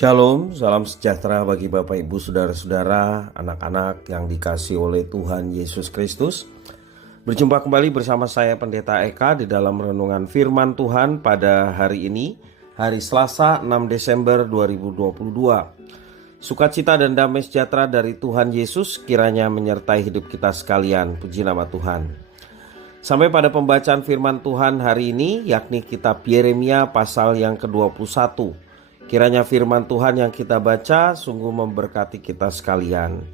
Shalom, salam sejahtera bagi Bapak Ibu Saudara-saudara, anak-anak yang dikasihi oleh Tuhan Yesus Kristus. Berjumpa kembali bersama saya Pendeta Eka di dalam renungan firman Tuhan pada hari ini, hari Selasa 6 Desember 2022. Sukacita dan damai sejahtera dari Tuhan Yesus kiranya menyertai hidup kita sekalian. Puji nama Tuhan. Sampai pada pembacaan firman Tuhan hari ini, yakni kitab Yeremia pasal yang ke-21. Kiranya firman Tuhan yang kita baca sungguh memberkati kita sekalian.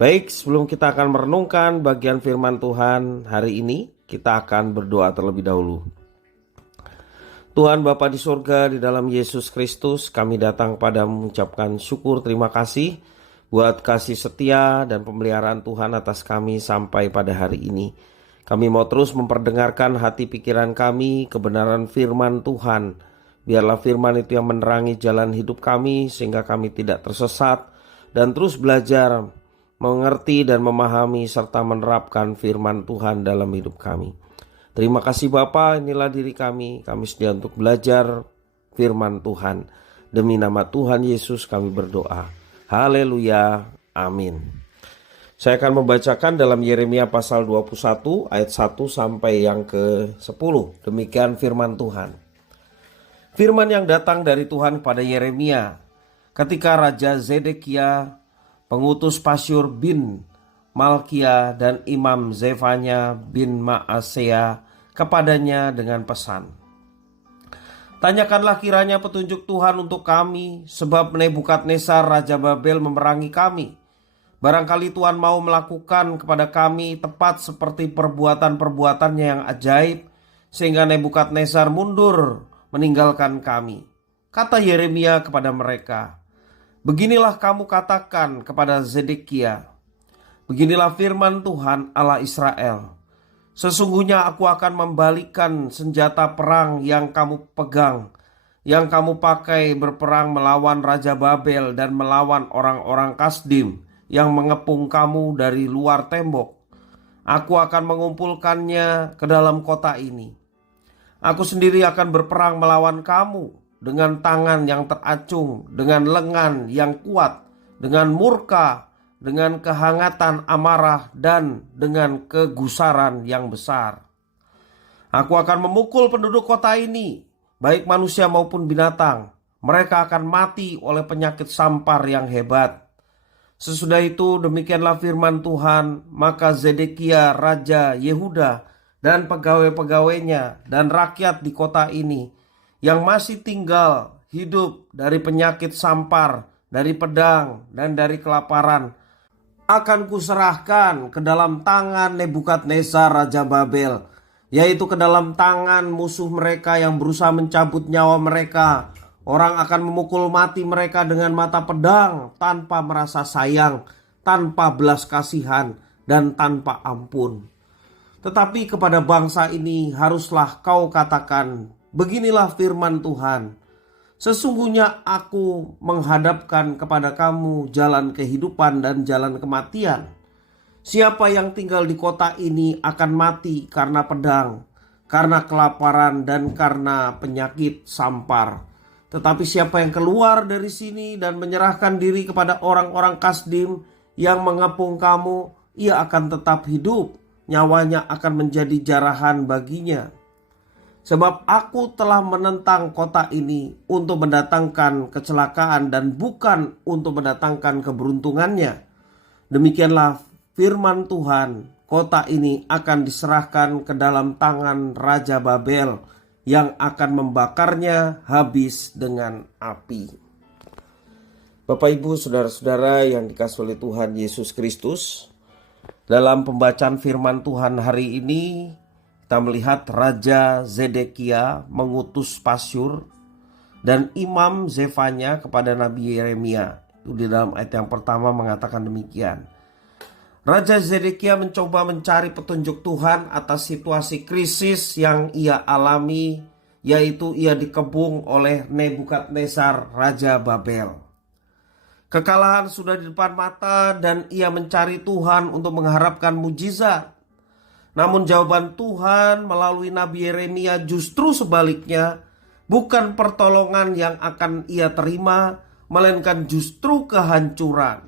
Baik, sebelum kita akan merenungkan bagian firman Tuhan hari ini, kita akan berdoa terlebih dahulu. Tuhan Bapa di surga, di dalam Yesus Kristus, kami datang padamu mengucapkan syukur terima kasih buat kasih setia dan pemeliharaan Tuhan atas kami sampai pada hari ini. Kami mau terus memperdengarkan hati pikiran kami, kebenaran firman Tuhan. Biarlah firman itu yang menerangi jalan hidup kami sehingga kami tidak tersesat dan terus belajar mengerti dan memahami serta menerapkan firman Tuhan dalam hidup kami. Terima kasih Bapa, inilah diri kami sedia untuk belajar firman Tuhan. Demi nama Tuhan Yesus kami berdoa. Haleluya, amin. Saya akan membacakan dalam Yeremia pasal 21 ayat 1 sampai yang ke-10. Demikian firman Tuhan. Firman yang datang dari Tuhan pada Yeremia ketika Raja Zedekia, pengutus Pasyur bin Malkia dan Imam Zefanya bin Maasea kepadanya dengan pesan. Tanyakanlah kiranya petunjuk Tuhan untuk kami, sebab Nebukadnezar Raja Babel memerangi kami. Barangkali Tuhan mau melakukan kepada kami tepat seperti perbuatan-perbuatannya yang ajaib, sehingga Nebukadnezar mundur meninggalkan kami. Kata Yeremia kepada mereka, beginilah kamu katakan kepada Zedekia, beginilah firman Tuhan Allah Israel. Sesungguhnya aku akan membalikkan senjata perang yang kamu pegang, yang kamu pakai berperang melawan Raja Babel dan melawan orang-orang Kasdim yang mengepung kamu dari luar tembok. Aku akan mengumpulkannya ke dalam kota ini. Aku sendiri akan berperang melawan kamu dengan tangan yang teracung, dengan lengan yang kuat, dengan murka, dengan kehangatan amarah, dan dengan kegusaran yang besar. Aku akan memukul penduduk kota ini, baik manusia maupun binatang. Mereka akan mati oleh penyakit sampar yang hebat. Sesudah itu demikianlah firman Tuhan, maka Zedekia Raja Yehuda dan pegawai-pegawainya dan rakyat di kota ini yang masih tinggal hidup dari penyakit sampar, dari pedang dan dari kelaparan akan kuserahkan ke dalam tangan Nebukadnezar Raja Babel, yaitu ke dalam tangan musuh mereka yang berusaha mencabut nyawa mereka. Orang akan memukul mati mereka dengan mata pedang tanpa merasa sayang, tanpa belas kasihan dan tanpa ampun. Tetapi kepada bangsa ini haruslah kau katakan, beginilah firman Tuhan. Sesungguhnya aku menghadapkan kepada kamu jalan kehidupan dan jalan kematian. Siapa yang tinggal di kota ini akan mati karena pedang, karena kelaparan dan karena penyakit sampar. Tetapi siapa yang keluar dari sini dan menyerahkan diri kepada orang-orang Kasdim yang mengepung kamu, ia akan tetap hidup. Nyawanya akan menjadi jarahan baginya. Sebab aku telah menentang kota ini untuk mendatangkan kecelakaan dan bukan untuk mendatangkan keberuntungannya. Demikianlah firman Tuhan, kota ini akan diserahkan ke dalam tangan Raja Babel yang akan membakarnya habis dengan api. Bapak Ibu Saudara-saudara yang dikasihi oleh Tuhan Yesus Kristus, dalam pembacaan firman Tuhan hari ini kita melihat Raja Zedekia mengutus Pasyur dan Imam Zefanya kepada Nabi Yeremia. Itu di dalam ayat yang pertama mengatakan demikian. Raja Zedekia mencoba mencari petunjuk Tuhan atas situasi krisis yang ia alami, yaitu ia dikepung oleh Nebukadnezar Raja Babel. Kekalahan sudah di depan mata dan ia mencari Tuhan untuk mengharapkan mujizat. Namun jawaban Tuhan melalui Nabi Yeremia justru sebaliknya, bukan pertolongan yang akan ia terima, melainkan justru kehancuran.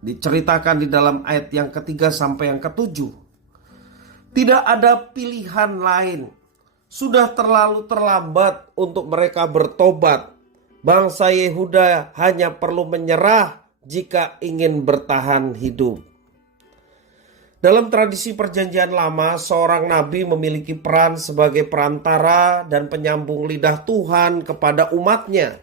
Diceritakan di dalam ayat yang ketiga sampai yang ketujuh. Tidak ada pilihan lain. Sudah terlalu terlambat untuk mereka bertobat. Bangsa Yehuda hanya perlu menyerah jika ingin bertahan hidup. Dalam tradisi perjanjian lama, seorang nabi memiliki peran sebagai perantara dan penyambung lidah Tuhan kepada umatnya.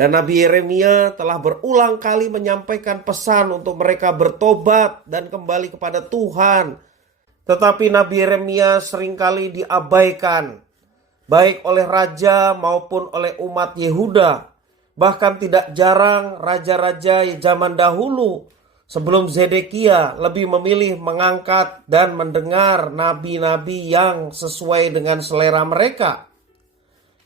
Dan Nabi Yeremia telah berulang kali menyampaikan pesan untuk mereka bertobat dan kembali kepada Tuhan. Tetapi Nabi Yeremia seringkali diabaikan, baik oleh raja maupun oleh umat Yehuda. Bahkan tidak jarang raja-raja zaman dahulu sebelum Zedekia lebih memilih mengangkat dan mendengar nabi-nabi yang sesuai dengan selera mereka.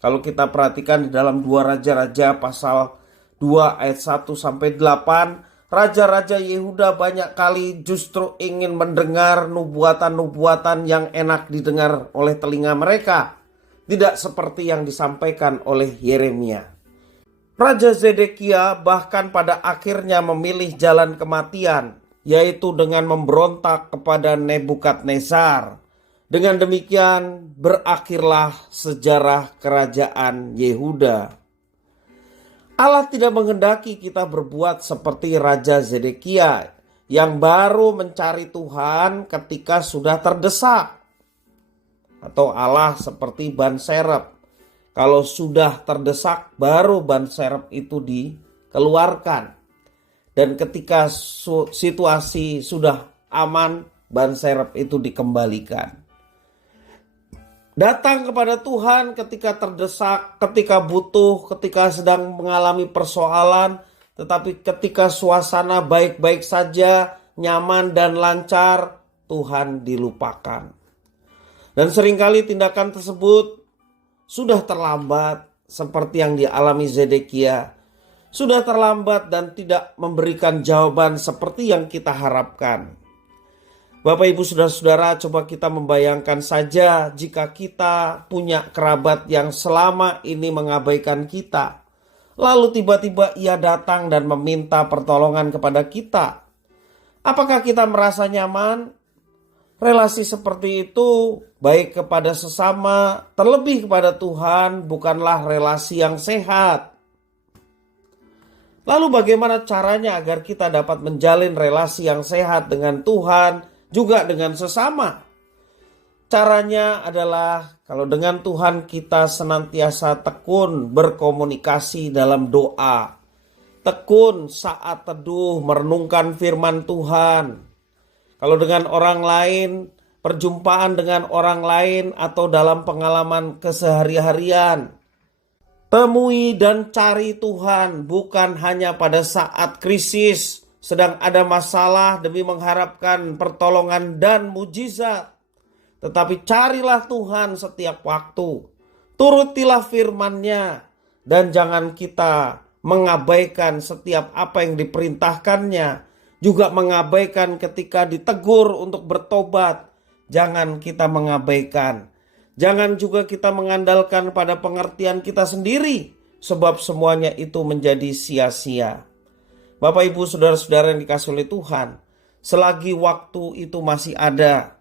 Kalau kita perhatikan di dalam 2 Raja-Raja pasal 2 ayat 1 sampai 8, raja-raja Yehuda banyak kali justru ingin mendengar nubuatan-nubuatan yang enak didengar oleh telinga mereka, tidak seperti yang disampaikan oleh Yeremia. Raja Zedekia bahkan pada akhirnya memilih jalan kematian, yaitu dengan memberontak kepada Nebukadnezar. Dengan demikian berakhirlah sejarah kerajaan Yehuda. Allah tidak menghendaki kita berbuat seperti Raja Zedekia yang baru mencari Tuhan ketika sudah terdesak. Atau Allah seperti ban serep. Kalau sudah terdesak baru ban serep itu dikeluarkan. Dan ketika situasi sudah aman, ban serep itu dikembalikan. Datang kepada Tuhan ketika terdesak, ketika butuh, ketika sedang mengalami persoalan. Tetapi ketika suasana baik-baik saja, nyaman dan lancar, Tuhan dilupakan. Dan seringkali tindakan tersebut sudah terlambat seperti yang dialami Zedekia. Sudah terlambat dan tidak memberikan jawaban seperti yang kita harapkan. Bapak Ibu Saudara-saudara, coba kita membayangkan saja jika kita punya kerabat yang selama ini mengabaikan kita. Lalu tiba-tiba ia datang dan meminta pertolongan kepada kita. Apakah kita merasa nyaman? Relasi seperti itu baik kepada sesama, terlebih kepada Tuhan, bukanlah relasi yang sehat. Lalu bagaimana caranya agar kita dapat menjalin relasi yang sehat dengan Tuhan, juga dengan sesama? Caranya adalah kalau dengan Tuhan kita senantiasa tekun berkomunikasi dalam doa. Tekun saat teduh merenungkan firman Tuhan. Kalau dengan orang lain, perjumpaan dengan orang lain atau dalam pengalaman kesehari-harian. Temui dan cari Tuhan bukan hanya pada saat krisis, sedang ada masalah demi mengharapkan pertolongan dan mujizat. Tetapi carilah Tuhan setiap waktu. Turutilah firman-Nya. Dan jangan kita mengabaikan setiap apa yang diperintahkannya. Juga mengabaikan ketika ditegur untuk bertobat. Jangan kita mengabaikan. Jangan juga kita mengandalkan pada pengertian kita sendiri. Sebab semuanya itu menjadi sia-sia. Bapak Ibu Saudara-saudara yang dikasihi oleh Tuhan, selagi waktu itu masih ada,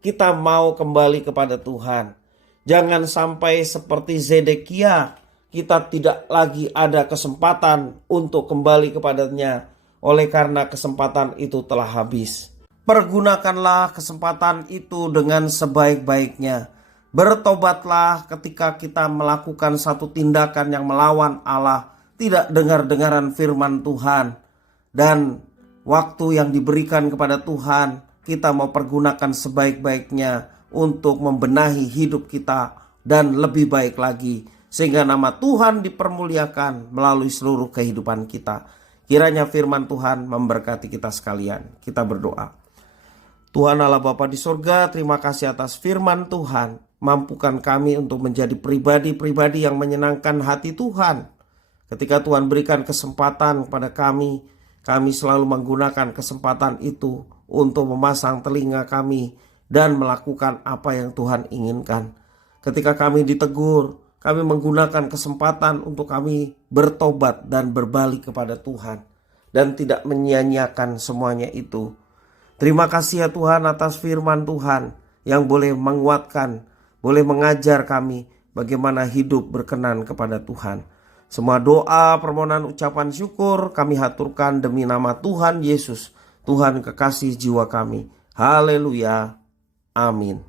kita mau kembali kepada Tuhan. Jangan sampai seperti Zedekia, kita tidak lagi ada kesempatan untuk kembali kepadanya, oleh karena kesempatan itu telah habis. Pergunakanlah kesempatan itu dengan sebaik-baiknya. Bertobatlah ketika kita melakukan satu tindakan yang melawan Allah, tidak dengar-dengaran firman Tuhan. Dan waktu yang diberikan kepada Tuhan, kita mau pergunakan sebaik-baiknya untuk membenahi hidup kita dan lebih baik lagi. Sehingga nama Tuhan dipermuliakan melalui seluruh kehidupan kita. Kiranya firman Tuhan memberkati kita sekalian. Kita berdoa. Tuhan Allah Bapa di sorga, terima kasih atas firman Tuhan. Mampukan kami untuk menjadi pribadi-pribadi yang menyenangkan hati Tuhan. Ketika Tuhan berikan kesempatan kepada kami selalu menggunakan kesempatan itu untuk memasang telinga kami dan melakukan apa yang Tuhan inginkan. Ketika kami ditegur, Kami menggunakan kesempatan untuk kami bertobat dan berbalik kepada Tuhan, dan tidak menyia-nyiakan semuanya itu. Terima kasih ya Tuhan atas firman Tuhan yang boleh menguatkan, boleh mengajar kami bagaimana hidup berkenan kepada Tuhan. Semua doa, permohonan, ucapan syukur kami haturkan demi nama Tuhan Yesus, Tuhan kekasih jiwa kami. Haleluya. Amin.